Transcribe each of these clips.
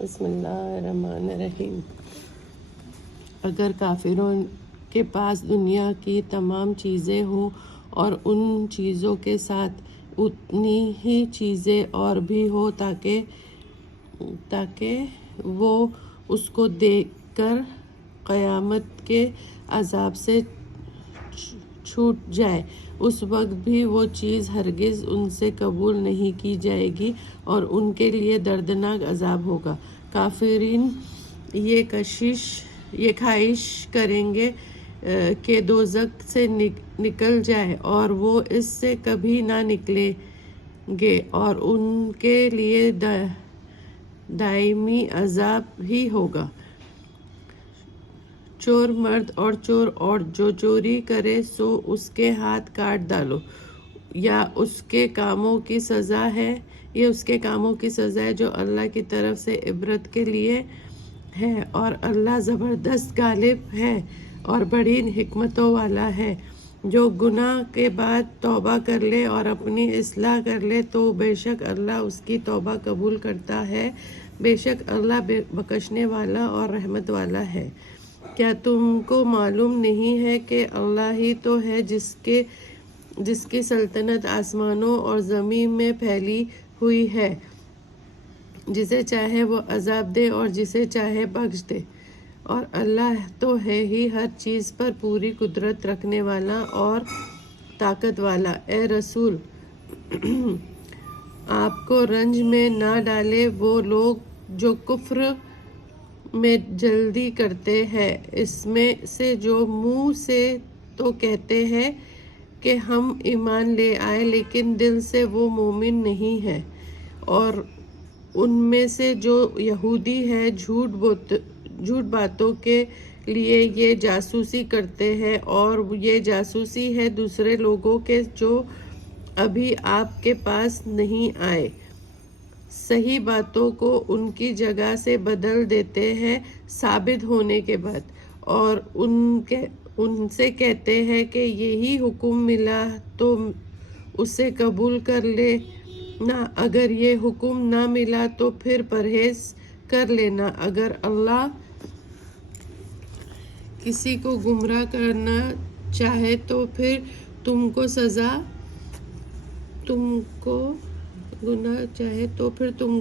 بسم اللہ الرحمن الرحیم۔ اگر کافروں کے پاس دنیا کی تمام چیزیں ہوں اور ان چیزوں کے ساتھ اتنی ہی چیزیں اور بھی ہو تاکہ وہ اس کو دیکھ کر قیامت کے عذاب سے چھوٹ جائے، اس وقت بھی وہ چیز ہرگز ان سے قبول نہیں کی جائے گی اور ان کے لیے دردناک عذاب ہوگا۔ کافرین یہ خواہش کریں گے کہ دوزخ سے نکل جائے اور وہ اس سے کبھی نہ نکلیں گے اور ان کے لیے دائمی عذاب ہی ہوگا۔ چور مرد اور چور عورت جو چوری کرے سو اس کے ہاتھ کاٹ ڈالو، یہ اس کے کاموں کی سزا ہے جو اللہ کی طرف سے عبرت کے لیے ہے، اور اللہ زبردست غالب ہے اور بڑی حکمتوں والا ہے۔ جو گناہ کے بعد توبہ کر لے اور اپنی اصلاح کر لے تو بے شک اللہ اس کی توبہ قبول کرتا ہے، بے شک اللہ بخشنے والا اور رحمت والا ہے۔ کیا تم کو معلوم نہیں ہے کہ اللہ ہی تو ہے جس کی سلطنت آسمانوں اور زمین میں پھیلی ہوئی ہے، جسے چاہے وہ عذاب دے اور جسے چاہے بخش دے، اور اللہ تو ہے ہی ہر چیز پر پوری قدرت رکھنے والا اور طاقت والا۔ اے رسول، آپ کو رنج میں نہ ڈالے وہ لوگ جو کفر میں جلدی کرتے ہیں، اس میں سے جو منہ سے تو کہتے ہیں کہ ہم ایمان لے آئے لیکن دل سے وہ مومن نہیں ہیں، اور ان میں سے جو یہودی ہیں جھوٹ باتوں کے لیے یہ جاسوسی کرتے ہیں، اور یہ جاسوسی ہے دوسرے لوگوں کے جو ابھی آپ کے پاس نہیں آئے، صحیح باتوں کو ان کی جگہ سے بدل دیتے ہیں ثابت ہونے کے بعد، اور ان سے کہتے ہیں کہ یہی حکم ملا تو اسے قبول کر لینا، اگر یہ حکم نہ ملا تو پھر پرہیز کر لینا۔ اگر اللہ کسی کو گمراہ کرنا چاہے تو پھر تم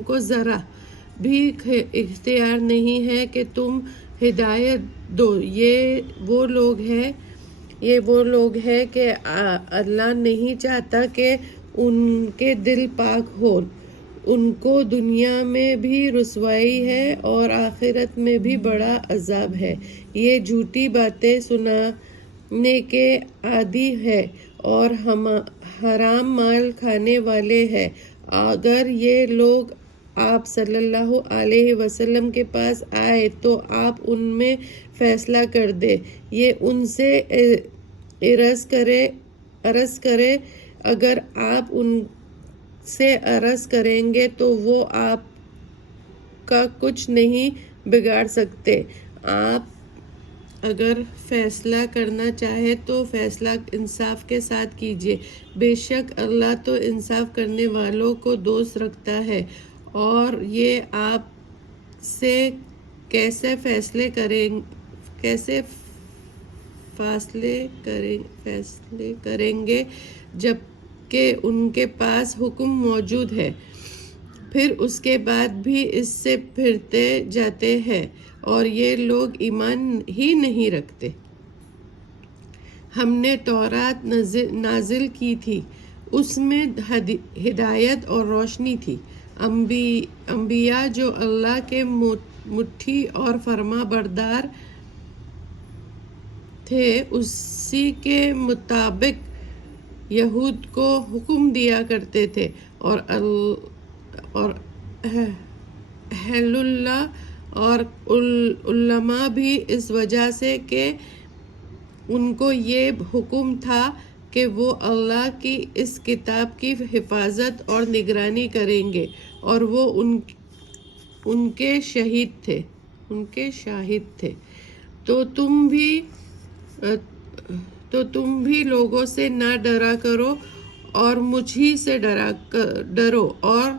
کو ذرا بھی اختیار نہیں ہے کہ تم ہدایت دو۔ یہ وہ لوگ ہیں کہ اللہ نہیں چاہتا کہ ان کے دل پاک ہوں، ان کو دنیا میں بھی رسوائی ہے اور آخرت میں بھی بڑا عذاب ہے۔ یہ جھوٹی باتیں سنانے کے عادی ہیں اور حرام مال کھانے والے ہیں۔ اگر یہ لوگ آپ صلی اللہ علیہ وسلم کے پاس آئے تو آپ ان میں فیصلہ کر دیں۔ یہ ان سے عرض کرے، اگر آپ ان سے عرض کریں گے تو وہ آپ کا کچھ نہیں بگاڑ سکتے۔ آپ اگر فیصلہ کرنا چاہیں تو فیصلہ انصاف کے ساتھ کیجیے، بے شک اللہ تو انصاف کرنے والوں کو دوست رکھتا ہے۔ اور یہ آپ سے کیسے فیصلے کریں گے جب کہ ان کے پاس حکم موجود ہے، پھر اس کے بعد بھی اس سے پھرتے جاتے ہیں اور یہ لوگ ایمان ہی نہیں رکھتے۔ ہم نے تورات نازل کی تھی، اس میں ہدایت اور روشنی تھی۔ انبیاء جو اللہ کے مطیع اور فرما بردار تھے، اسی کے مطابق یہود کو حکم دیا کرتے تھے، اور اہل اللہ اور علماء بھی اس وجہ سے کہ ان کو یہ حکم تھا کہ وہ اللہ کی اس کتاب کی حفاظت اور نگرانی کریں گے، اور وہ ان کے شاہد تھے۔ تو تم بھی لوگوں سے نہ ڈرا کرو اور مجھ ہی سے ڈرو، اور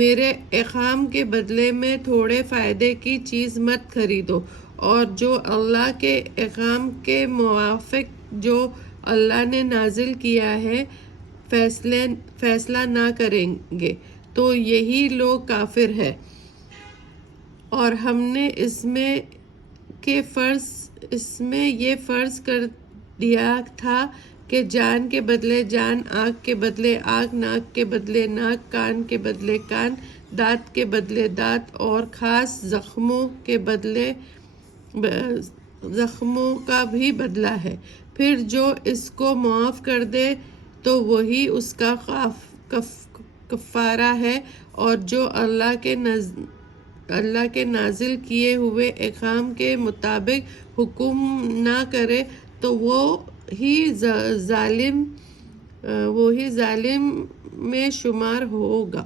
میرے احکام کے بدلے میں تھوڑے فائدے کی چیز مت خریدو، اور جو اللہ کے احکام کے موافق جو اللہ نے نازل کیا ہے فیصلہ نہ کریں گے تو یہی لوگ کافر ہیں۔ اور ہم نے اس میں یہ فرض کر دیا تھا کہ جان کے بدلے جان، آنکھ کے بدلے آنکھ، ناک کے بدلے ناک، کان کے بدلے کان، دانت کے بدلے دانت، اور خاص زخموں کا بھی بدلہ ہے۔ پھر جو اس کو معاف کر دے تو وہی اس کا کفارہ ہے، اور جو اللہ کے نازل کیے ہوئے احکام کے مطابق حکم نہ کرے تو وہی ظالم میں شمار ہوگا۔